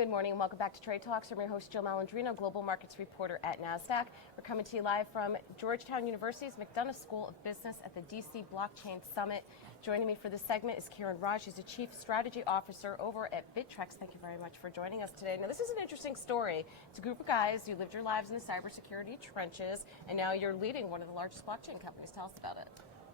Good morning and welcome back to Trade Talks. I'm your host, Jill Malandrino, Global Markets Reporter at Nasdaq. We're coming to you live from Georgetown University's McDonough School of Business at the DC Blockchain Summit. Joining me for this segment is Kiran. He's the Chief Strategy Officer over at Bittrex. Thank you very much for joining us today. Now, this is an interesting story. It's a group of guys. You lived your lives in the cybersecurity trenches, and now you're leading one of the largest blockchain companies. Tell us about it.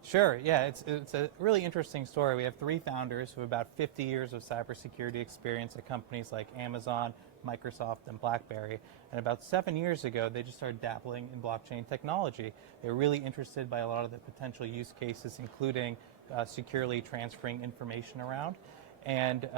Sure, yeah, it's a really interesting story. We have three founders who have about 50 years of cybersecurity experience at companies like Amazon, Microsoft, and BlackBerry. And about 7 years ago, they just started dabbling in blockchain technology. They were really interested by a lot of the potential use cases, including securely transferring information around. And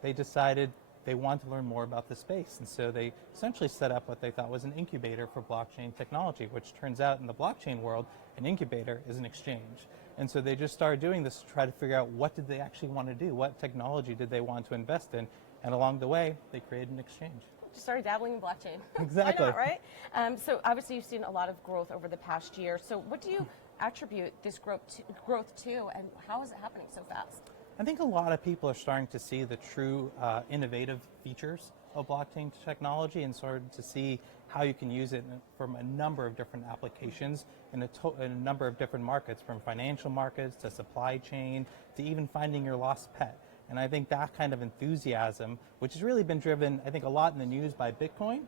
they decided they wanted to learn more about the space. And so they essentially set up what they thought was an incubator for blockchain technology, which turns out in the blockchain world, an incubator is an exchange. And so they just started doing this to try to figure out what did they actually want to do, what technology did they want to invest in, and along the way, they created an exchange. Just started dabbling in blockchain. Exactly. Why not, right? So obviously you've seen a lot of growth over the past year. So what do you attribute this growth to, and how is it happening so fast? I think a lot of people are starting to see the true innovative features of blockchain technology and starting to see how you can use it from a number of different applications in a number of different markets, from financial markets to supply chain to even finding your lost pet. And I think that kind of enthusiasm, which has really been driven, I think, a lot in the news by Bitcoin.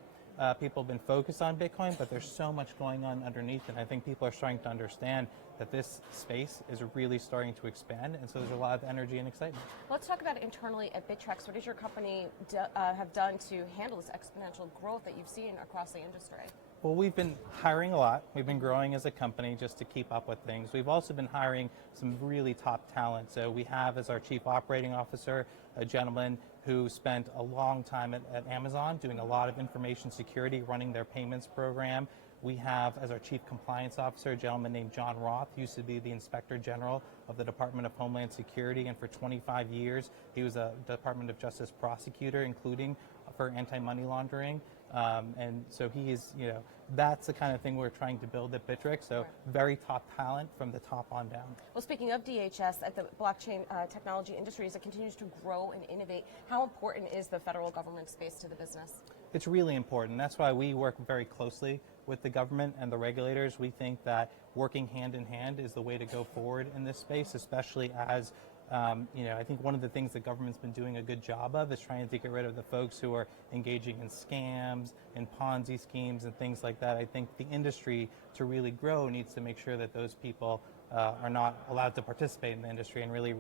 People have been focused on Bitcoin, but there's so much going on underneath, and I think people are starting to understand that this space is really starting to expand, and so there's a lot of energy and excitement. Let's talk about it internally at Bittrex. What does your company have done to handle this exponential growth that you've seen across the industry? Well, we've been hiring a lot. We've been growing as a company just to keep up with things. We've also been hiring some really top talent. So we have as our Chief Operating Officer a gentleman who spent a long time at Amazon doing a lot of information security, running their payments program. We have as our Chief Compliance Officer a gentleman named John Roth, who used to be the Inspector General of the Department of Homeland Security, and for 25 years he was a Department of Justice prosecutor, including for anti-money laundering. And so he is, that's the kind of thing we're trying to build at Bittrex. So very top talent from the top on down. Well, speaking of DHS, at the blockchain technology industry, as it continues to grow and innovate, how important is the federal government space to the business? It's really important. That's why we work very closely with the government and the regulators. We think that working hand in hand is the way to go forward in this space, especially as I think one of the things the government's been doing a good job of is trying to get rid of the folks who are engaging in scams and Ponzi schemes and things like that. I think the industry, to really grow, needs to make sure that those people are not allowed to participate in the industry, and really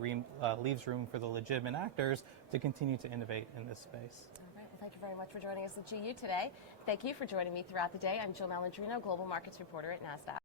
leaves room for the legitimate actors to continue to innovate in this space. All right. Well, thank you very much for joining us at GU today. Thank you for joining me throughout the day. I'm Jill Malandrino, Global Markets Reporter at Nasdaq.